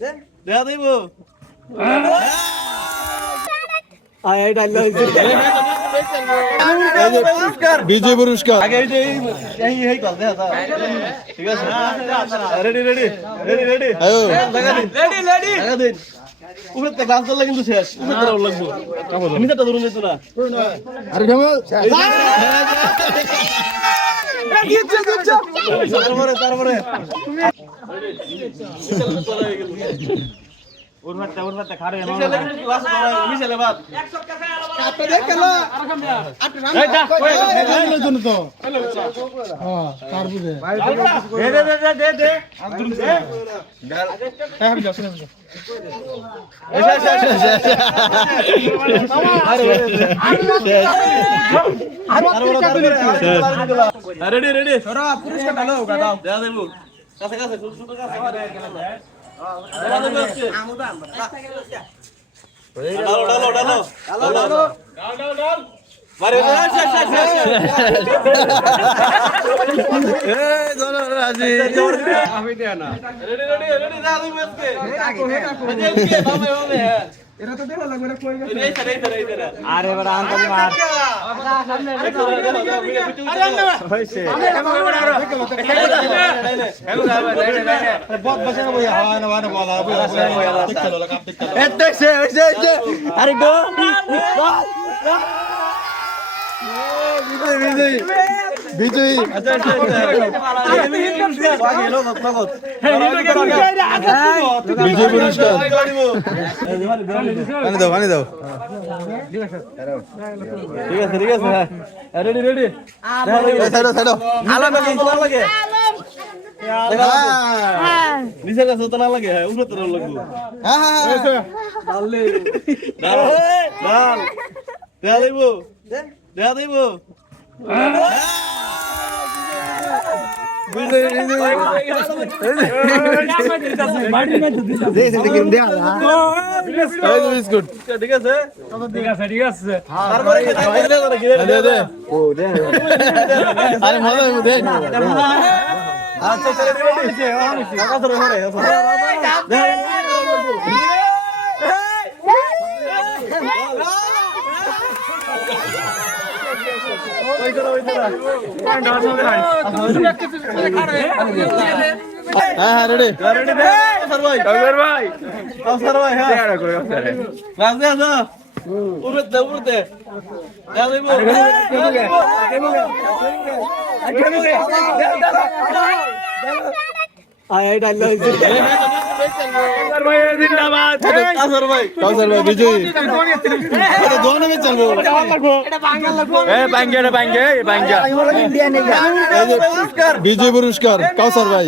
দেখা দেব বিজয় পুরস্কার আগে এই কল দেখা ঠিক আছে ready ready ready ready ready ready দেখা দিন উপরে তো গ্লাস ধরলে কিন্তু শেষ উপরে ধরাও লাগবো নিচেটা ধরুন যেত না আরে জামাল তারপরে মিশালে বাদ রেডি রেডি পুরস্কার দাও দেয়া দেবো কাছে কাছে ছোট কাছে ডালো ডালো ডালো ডালো মারে এই দোনো রাজি আমি দেয়া না রেডি রেডি রেডি যা দিই মেসকে আজকে বামে বামে এরা তো দেলা লাগবে কই গেছে এই রে আরে বড় আন্তরি মার সামনে হইছে বহুত বসে না বইয়া হয় না মানে বলা দেখছে হইছে আরে গো বিজয় বিজয় আচ্ছা আচ্ছা বিজয় পুরস্কার পানি দাও ঠিক আছে ঠিক আছে রেডি রেডি ছাড়ো ছাড়ো আলাম লাগে নিচে কাছে তো না লাগে উপরে তো লাগবে হ্যাঁ হ্যাঁ ডাললে ডাল ডাল দেয়া দেব দেয়া দেব বিস্কুট ঠিক আছে ঠিক আছে তারপরে আরে মজা দে আচ্ছা হ্যাঁ রেডি রেডি ভাই ভাই হ্যাঁ রাজে আসো উড়তে উড়তে যা দেব আয় ডাল হইছে ভাই জিন্দাবাদ কাসর ভাই বিজয় এটা দোনে মে চলবে এটা বাঙ্গাল লাগবো এ বাঙ্গা বিজয় পুরস্কার কাউসার ভাই